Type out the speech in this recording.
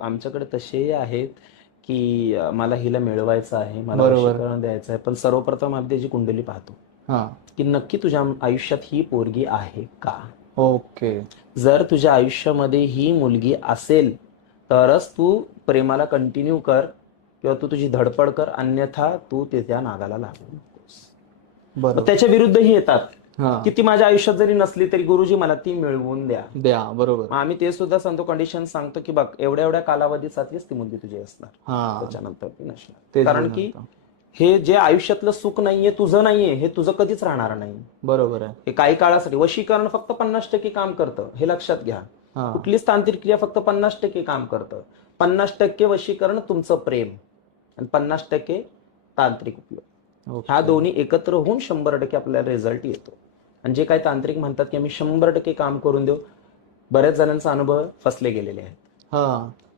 आमच्याकडे तसेही आहेत की मला हिला मिळवायचं आहे, मला बरोबर. वशीकरण द्यायचं आहे, पण सर्वप्रथम आम्ही त्याची कुंडली पाहतो हा. की नक्की तुझ्या आयुष्यात ही पोरगी आहे का. ओके. जर तुझ्या आयुष्यामध्ये ही मुलगी असेल तरच तू प्रेमाला कंटिन्यू कर किंवा तू तुझी धडपड कर, अन्यथा तू त्या नादाला लागू नकोस. मग बरोबर. त्याच्या विरुद्धही येतात हा. की ती माझ्या आयुष्यात जरी नसली तरी गुरुजी मला ती मिळवून द्या. द्या. बरोबर. मग आम्ही ते सुद्धा सांगतो, कंडिशन सांगतो की बघ एवढ्या एवढ्या कालावधीसाठीच ती मुलगी तुझी असणार, हा. त्याच्यानंतर ती नसणार. तेच कारण बोलणार की होतो. हे जे आयुष्यातलं सुख नाहीये तुझं नाहीये, हे तुझं कधीच राहणार नाही. बरोबर आहे. हे काही काळासाठी वशीकरण फक्त 50% काम करतं, हे लक्षात घ्या. हा. कुठलीच तांत्रिक क्रिया फक्त 50% काम करतं. 50% वशीकरण तुमचं प्रेम आणि 50% तांत्रिक उपयोग. ह्या ओके. दोन्ही एकत्र होऊन 100% आपल्याला रिझल्ट येतो. आणि जे काही तांत्रिक म्हणतात की आम्ही 100% काम करून देऊ, बऱ्याच जणांचा अनुभव फसले गेलेले आहेत. हा.